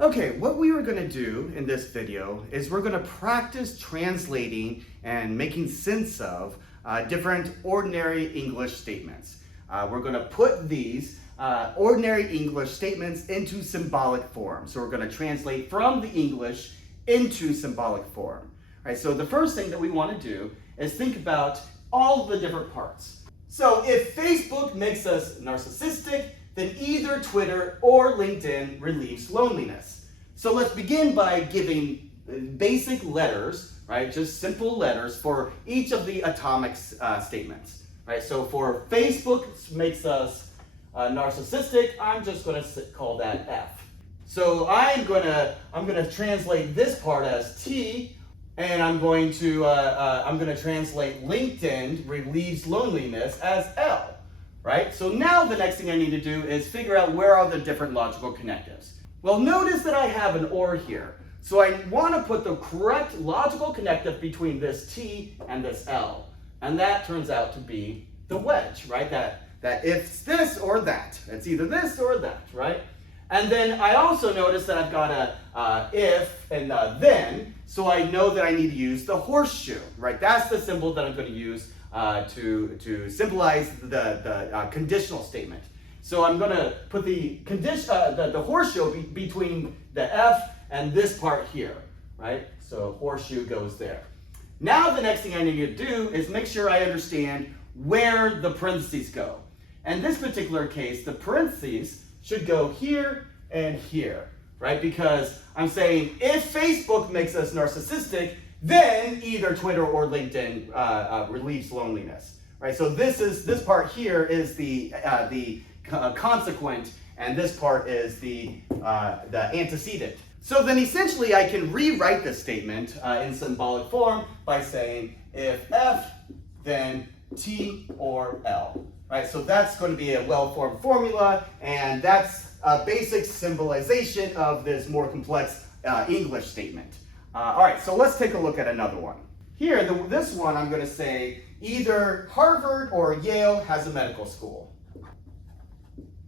Okay, what we are going to do in this video is we're going to practice translating and making sense of different ordinary English statements. We're going to put these ordinary English statements into symbolic form. So we're going to translate from the English into symbolic form. All right, so the first thing that we want to do is think about all the different parts. So if Facebook makes us narcissistic, then either Twitter or LinkedIn relieves loneliness. So let's begin by giving basic letters, right? Just simple letters for each of the atomic statements, right? So for Facebook makes us narcissistic, I'm just going to call that F. So I'm gonna translate this part as T, and I'm going to translate LinkedIn relieves loneliness as L. Right? So now the next thing I need to do is figure out where are the different logical connectives. Well, notice that I have an or here. So I want to put the correct logical connective between this T and this L. And that turns out to be the wedge, right? That it's this or that. It's either this or that, right? And then I also notice that I've got a if and a then, so I know that I need to use the horseshoe, right? That's the symbol that I'm going to use to symbolize the conditional statement. So I'm going to put the horseshoe between the F and this part here, right? So horseshoe goes there. Now the next thing I need to do is make sure I understand where the parentheses go. In this particular case, the parentheses should go here and here, right? Because I'm saying if Facebook makes us narcissistic, then either Twitter or LinkedIn relieves loneliness, right? So this part here is the consequent, and this part is the antecedent. So then essentially I can rewrite this statement in symbolic form by saying if F, then T or L, right? So that's going to be a well-formed formula, and that's a basic symbolization of this more complex English statement. All right, so let's take a look at another one. Here, this one I'm going to say either Harvard or Yale has a medical school.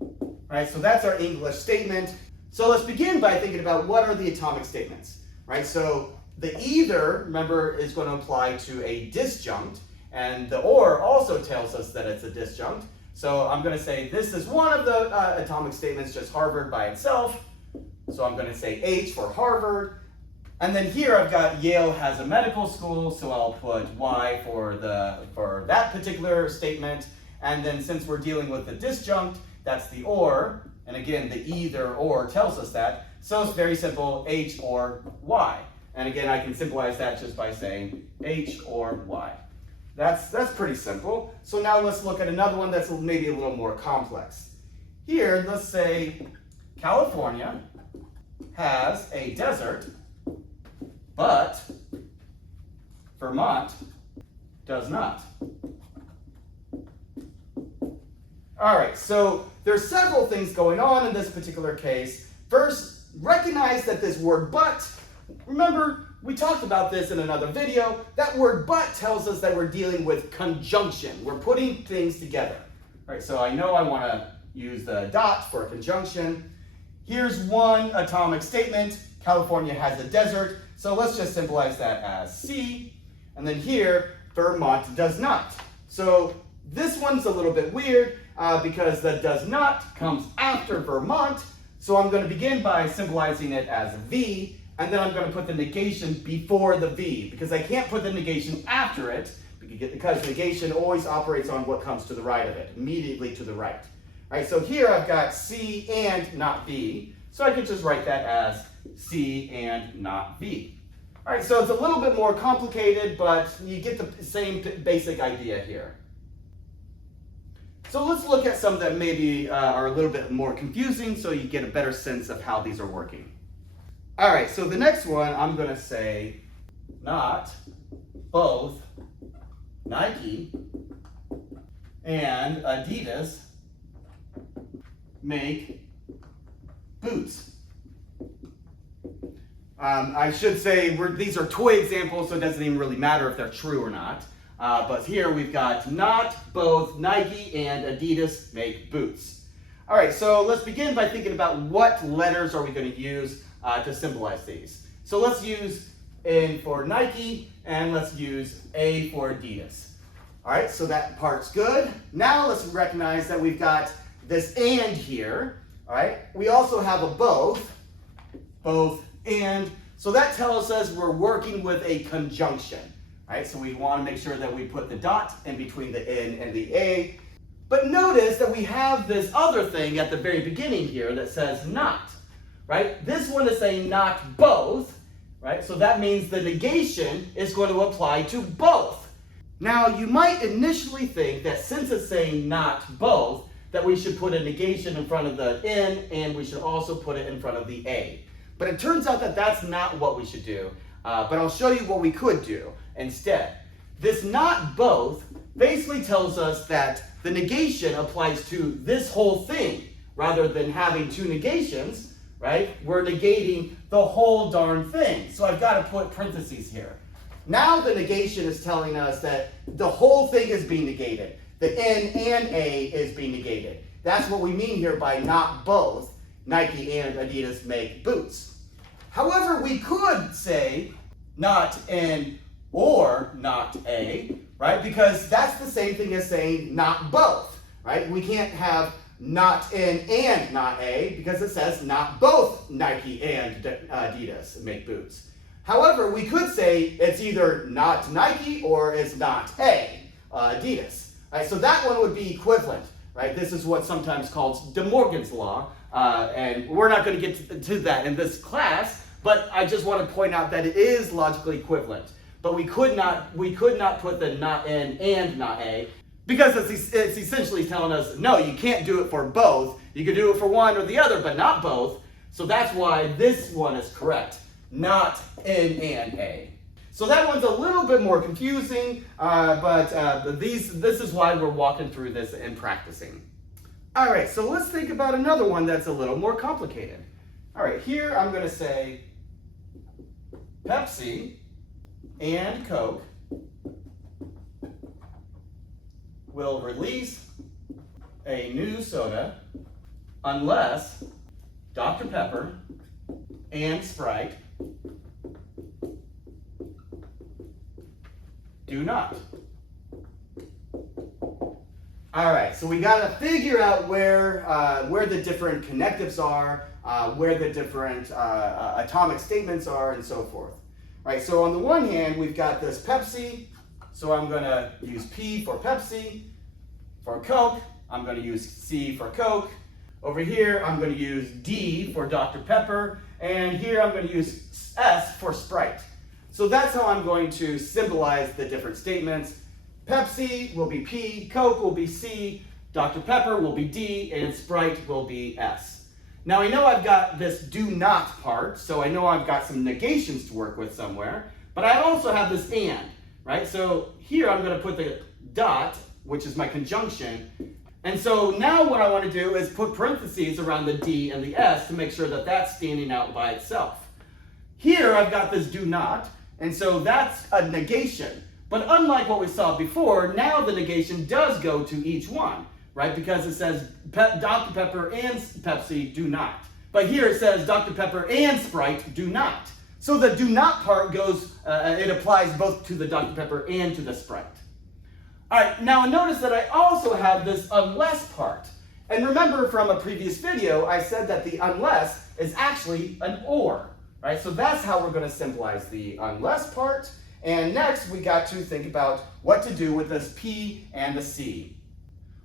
All right, so that's our English statement. So let's begin by thinking about what are the atomic statements, right? So the either, remember, is going to apply to a disjunct, and the or also tells us that it's a disjunct. So I'm going to say this is one of the atomic statements, just Harvard by itself. So I'm going to say H for Harvard. And then here I've got Yale has a medical school, so I'll put Y for that particular statement. And then since we're dealing with the disjunct, that's the or. And again, the either or tells us that. So it's very simple, H or Y. And again, I can symbolize that just by saying H or Y. That's pretty simple. So now let's look at another one that's maybe a little more complex. Here, let's say California has a desert, but Vermont does not. All right, so there's several things going on in this particular case. First, recognize that this word but, remember, we talked about this in another video. That word but tells us that we're dealing with conjunction. We're putting things together. All right, so I know I want to use the dot for conjunction. Here's one atomic statement. California has a desert. So let's just symbolize that as C. And then here, Vermont does not. So this one's a little bit weird because the does not comes after Vermont. So I'm going to begin by symbolizing it as V. And then I'm going to put the negation before the V, because I can't put the negation after it, because negation always operates on what comes to the right of it, immediately to the right. All right, so here I've got C and not V, so I could just write that as C and not V. All right, so it's a little bit more complicated, but you get the same basic idea here. So let's look at some that maybe are a little bit more confusing, so you get a better sense of how these are working. All right, so the next one, I'm going to say not both Nike and Adidas make boots. I should say these are toy examples, so it doesn't even really matter if they're true or not. But here we've got not both Nike and Adidas make boots. All right, so let's begin by thinking about what letters are we going to use to symbolize these. So let's use N for Nike, and let's use A for Adidas. All right, so that part's good. Now let's recognize that we've got this and here. All right, we also have a both and. So that tells us we're working with a conjunction. All right, so we want to make sure that we put the dot in between the N and the A. But notice that we have this other thing at the very beginning here that says not. Right? This one is saying not both. Right? So that means the negation is going to apply to both. Now, you might initially think that since it's saying not both, that we should put a negation in front of the N, and we should also put it in front of the A. But it turns out that that's not what we should do. But I'll show you what we could do instead. This not both basically tells us that the negation applies to this whole thing. Rather than having two negations, right? We're negating the whole darn thing. So I've got to put parentheses here. Now the negation is telling us that the whole thing is being negated. The N and A is being negated. That's what we mean here by not both. Nike and Adidas make boots. However, we could say not N or not A, right? Because that's the same thing as saying not both, right? We can't have not N and not A because it says not both Nike and Adidas make boots. However, we could say it's either not Nike or it's not A, Adidas. Right? So that one would be equivalent. Right? This is what's sometimes called De Morgan's law, and we're not going to get to that in this class. But I just want to point out that it is logically equivalent. But we could not put the not N and not A because it's essentially telling us no, you can't do it for both. You can do it for one or the other, but not both. So that's why this one is correct. Not N and A. So that one's a little bit more confusing, but this is why we're walking through this and practicing. All right, so let's think about another one that's a little more complicated. All right, here I'm going to say Pepsi and Coke will release a new soda unless Dr. Pepper and Sprite do not. All right, so we got to figure out where the different connectives are, where the different atomic statements are, and so forth. Right, so on the one hand, we've got this Pepsi, so I'm going to use P for Pepsi. For Coke, I'm going to use C for Coke. Over here, I'm going to use D for Dr. Pepper, and here I'm going to use S for Sprite. So that's how I'm going to symbolize the different statements. Pepsi will be P, Coke will be C, Dr. Pepper will be D, and Sprite will be S. Now I know I've got this do not part, so I know I've got some negations to work with somewhere, but I also have this and, right? So here I'm going to put the dot, which is my conjunction, and so now what I want to do is put parentheses around the D and the S to make sure that that's standing out by itself. Here I've got this do not, and so that's a negation. But unlike what we saw before, now the negation does go to each one, right? Because it says Dr. Pepper and Pepsi do not. But here it says Dr. Pepper and Sprite do not. So the do not part goes, it applies both to the Dr. Pepper and to the Sprite. All right, now notice that I also have this unless part. And remember from a previous video, I said that the unless is actually an or. Right, so that's how we're going to symbolize the unless part. And next, we got to think about what to do with this P and the C.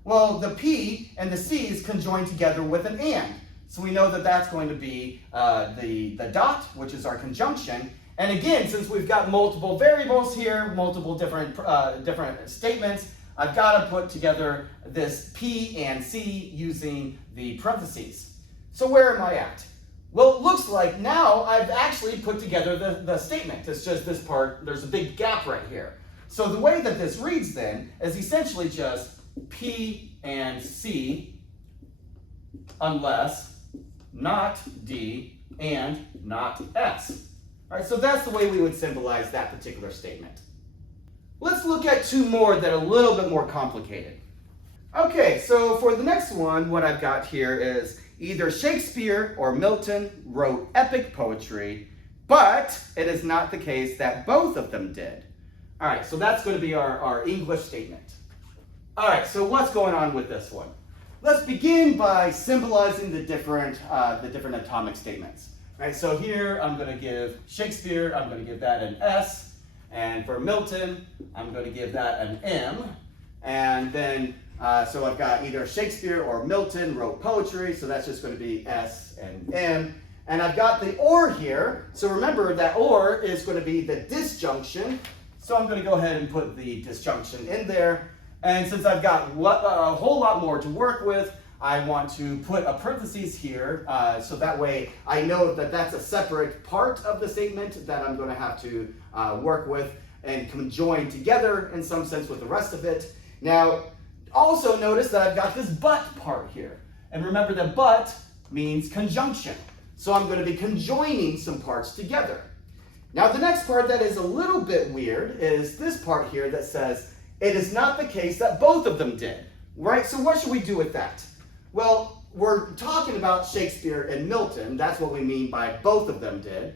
Well, the P and the C is conjoined together with an and. So we know that that's going to be the dot, which is our conjunction. And again, since we've got multiple variables here, multiple different statements, I've got to put together this P and C using the parentheses. So where am I at? Well, it looks like now I've actually put together the statement. It's just this part, there's a big gap right here. So the way that this reads then is essentially just P and C unless not D and not S. All right, so that's the way we would symbolize that particular statement. Let's look at two more that are a little bit more complicated. Okay, so for the next one, what I've got here is either Shakespeare or Milton wrote epic poetry, but it is not the case that both of them did. All right, so that's going to be our English statement. All right, so what's going on with this one? Let's begin by symbolizing the different atomic statements. All right, so here I'm going to give Shakespeare, I'm going to give that an S, and for Milton, I'm going to give that an M, and then so I've got either Shakespeare or Milton wrote poetry, so that's just going to be S and M. And I've got the or here, so remember that or is going to be the disjunction, so I'm going to go ahead and put the disjunction in there. And since I've got a whole lot more to work with, I want to put a parentheses here, so that way I know that that's a separate part of the statement that I'm going to have to work with and conjoin together in some sense with the rest of it. Now, also notice that I've got this but part here. And remember that but means conjunction. So I'm going to be conjoining some parts together. Now the next part that is a little bit weird is this part here that says, it is not the case that both of them did. Right? So what should we do with that? Well, we're talking about Shakespeare and Milton. That's what we mean by both of them did.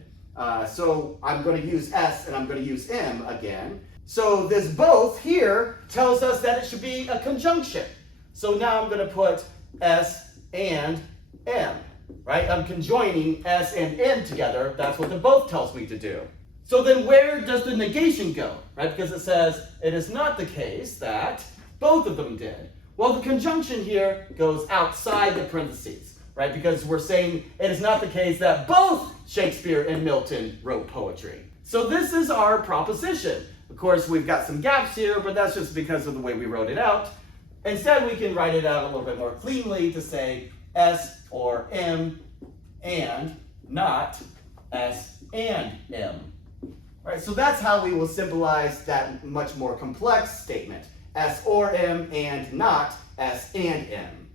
So I'm going to use S and I'm going to use M again. So this both here tells us that it should be a conjunction. So now I'm going to put S and M, right? I'm conjoining S and M together. That's what the both tells me to do. So then where does the negation go, right? Because it says it is not the case that both of them did. Well, the conjunction here goes outside the parentheses, right? Because we're saying it is not the case that both Shakespeare and Milton wrote poetry. So this is our proposition. Of course, we've got some gaps here, but that's just because of the way we wrote it out. Instead, we can write it out a little bit more cleanly to say S or M and not S and M. Right, so that's how we will symbolize that much more complex statement. S or M and not S and M.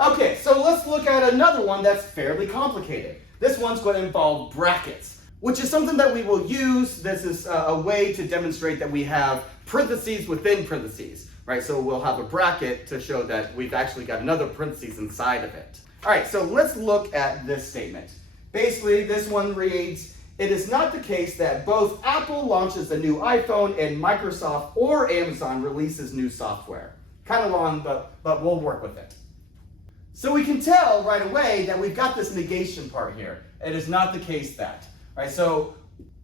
Okay, so let's look at another one that's fairly complicated. This one's going to involve brackets, which is something that we will use. This is a way to demonstrate that we have parentheses within parentheses, right? So we'll have a bracket to show that we've actually got another parentheses inside of it. All right, so let's look at this statement. Basically, this one reads, it is not the case that both Apple launches a new iPhone and Microsoft or Amazon releases new software. Kind of long, but we'll work with it. So we can tell right away that we've got this negation part here. It is not the case that. Right, so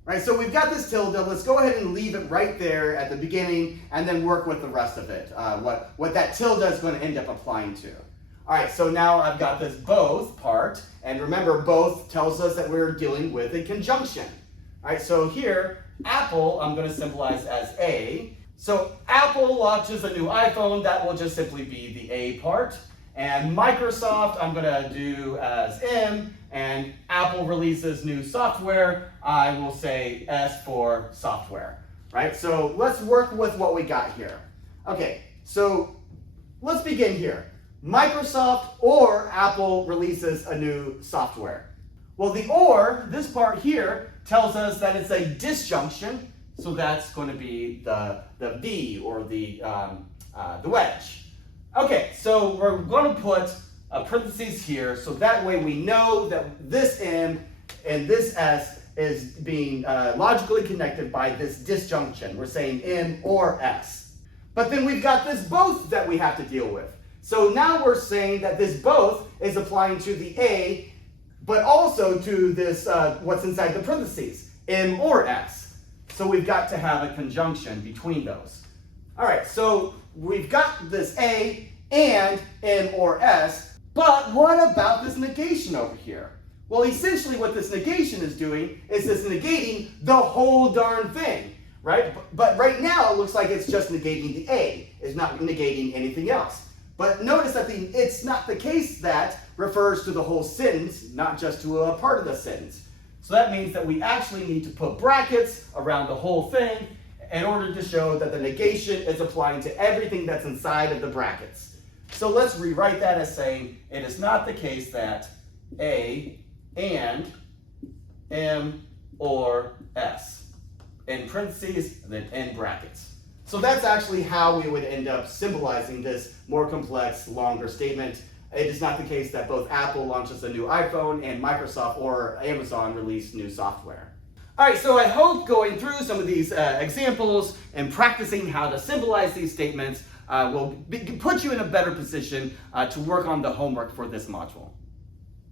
we've got this tilde. Let's go ahead and leave it right there at the beginning and then work with the rest of it, what that tilde is going to end up applying to. All right, so now I've got this both part, and remember both tells us that we're dealing with a conjunction. All right, so here, Apple I'm going to symbolize as A. So Apple launches a new iPhone, that will just simply be the A part. And Microsoft I'm going to do as M, and Apple releases new software, I will say S for software, right? So let's work with what we got here. Okay, so let's begin here. Microsoft or Apple releases a new software. Well, the or, this part here, tells us that it's a disjunction, so that's going to be the V or the wedge. Okay, so we're going to put a parentheses here, so that way we know that this M and this S is being logically connected by this disjunction. We're saying M or S. But then we've got this both that we have to deal with. So now we're saying that this both is applying to the A, but also to this, what's inside the parentheses, M or S. So we've got to have a conjunction between those. All right, so we've got this A and M or S, but what about this negation over here? Well, essentially what this negation is doing is it's negating the whole darn thing, right? But right now it looks like it's just negating the A. It's not negating anything else. But notice that it's not the case that refers to the whole sentence, not just to a part of the sentence. So that means that we actually need to put brackets around the whole thing in order to show that the negation is applying to everything that's inside of the brackets. So let's rewrite that as saying it is not the case that A and M or S in parentheses and then in brackets. So that's actually how we would end up symbolizing this more complex, longer statement. It is not the case that both Apple launches a new iPhone and Microsoft or Amazon release new software. All right, so I hope going through some of these examples and practicing how to symbolize these statements will put you in a better position to work on the homework for this module.